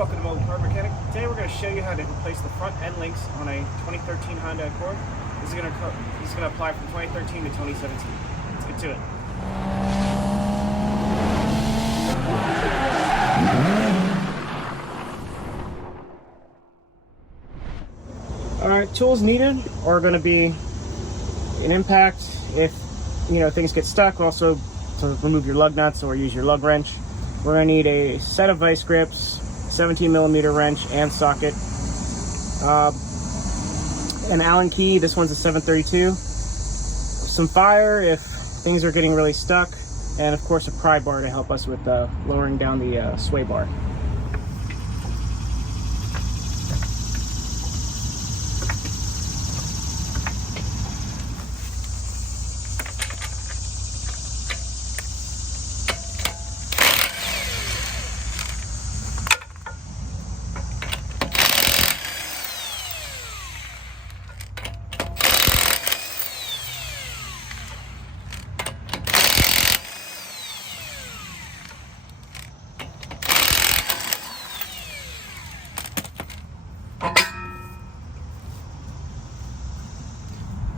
Welcome to Mobile Car Mechanic. Today we're going to show you how to replace the front end links on a 2013 Honda Accord. This is going to apply from 2013 to 2017. Let's get to it. Alright, tools needed are going to be an impact if things get stuck, also to remove your lug nuts or use your lug wrench. We're going to need a set of vice grips, 17mm wrench and socket, an Allen key. This one's a 732, some fire if things are getting really stuck, and of course a pry bar to help us with lowering down the sway bar.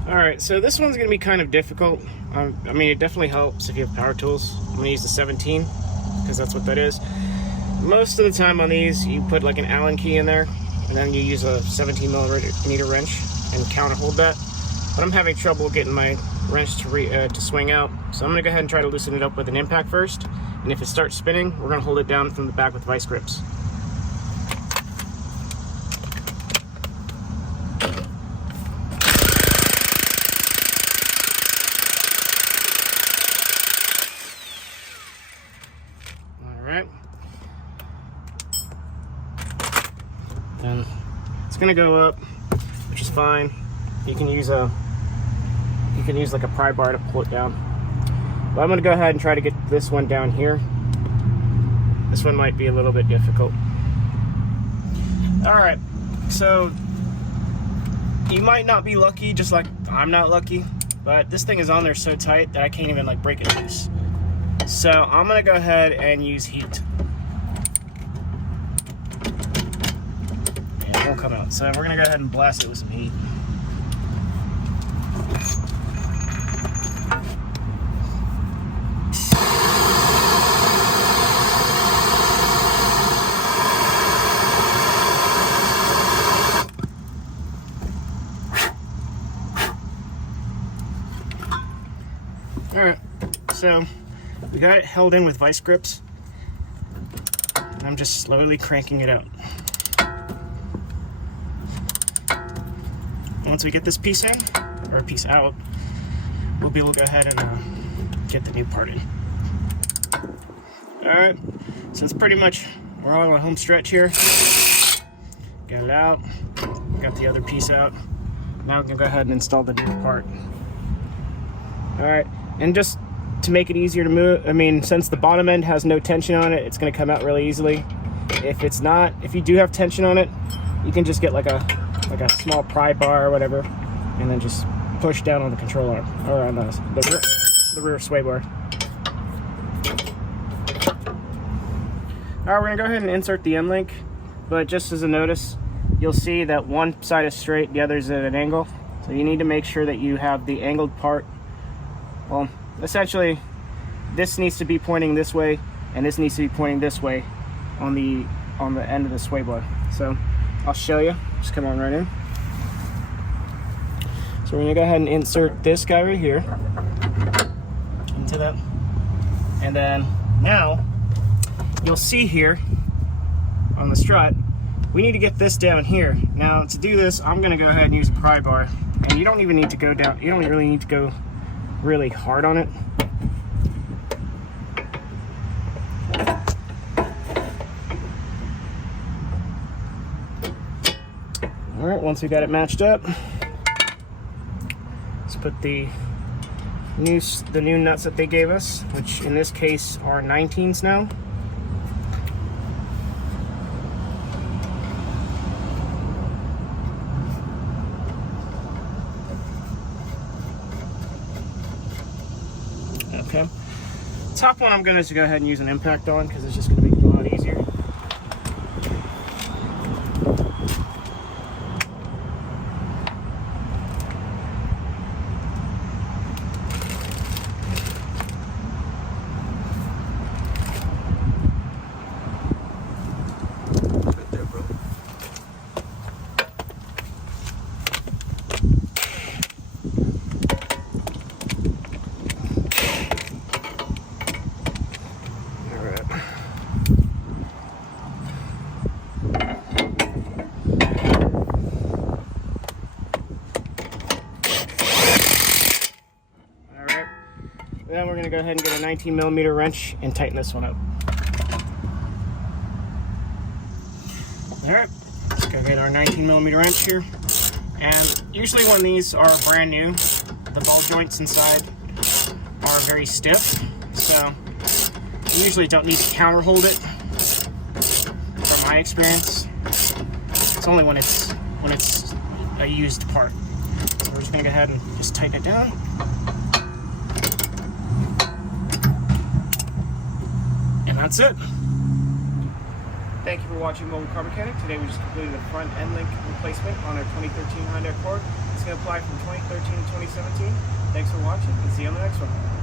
Alright, so this one's going to be kind of difficult. I mean, it definitely helps if you have power tools. I'm going to use the 17 because that's what that is. Most of the time on these, you put like an Allen key in there, and then you use a 17mm wrench and counter hold that. But I'm having trouble getting my wrench to swing out, so I'm going to go ahead and try to loosen it up with an impact first. And if it starts spinning, we're going to hold it down from the back with vice grips. Alright. And it's going to go up, which is fine. You can use like a pry bar to pull it down. But I'm going to go ahead and try to get this one down here. This one might be a little bit difficult. Alright, so you might not be lucky, just like I'm not lucky, but this thing is on there so tight that I can't even like break it loose. So I'm going to go ahead and use heat. And it won't come out. So we're going to go ahead and blast it with some heat. Alright, so we got it held in with vice grips, and I'm just slowly cranking it out. Once we get this piece in, or a piece out, we'll be able to go ahead and get the new part in. Alright, so it's pretty much, we're all on a home stretch here. Get it out, got the other piece out. Now we can go ahead and install the new part. Alright, and just to make it easier to move, I mean, since the bottom end has no tension on it, it's going to come out really easily. If you do have tension on it, you can just get like a small pry bar or whatever, and then just push down on the control arm, or on the rear sway bar. Alright, we're going to go ahead and insert the end link, but just as a notice, you'll see that one side is straight, the other is at an angle. So you need to make sure that you have the angled part. Well, essentially, this needs to be pointing this way, and this needs to be pointing this way on the end of the sway bar. So I'll show you. Just come on right in. So we're gonna go ahead and insert this guy right here into that, and then now you'll see here on the strut, we need to get this down here. Now to do this, I'm gonna go ahead and use a pry bar, and you don't even need to go down. You don't really need to go really hard on it. Alright, once we got it matched up, let's put the new nuts that they gave us, which in this case are 19s now. Okay. Top one I'm going to go ahead and use an impact on because it's just going to make it a lot easier. go ahead and get a 19mm wrench and tighten this one up. All right, let's go get our 19mm wrench here. And usually when these are brand new, the ball joints inside are very stiff, so you usually don't need to counter hold it. From my experience, it's only when it's a used part. So we're just gonna go ahead and just tighten it down. And that's it. Thank you for watching Mobile Car Mechanic. Today we just completed the front end link replacement on our 2013 Honda Accord. It's going to apply from 2013 to 2017. Thanks for watching and see you on the next one.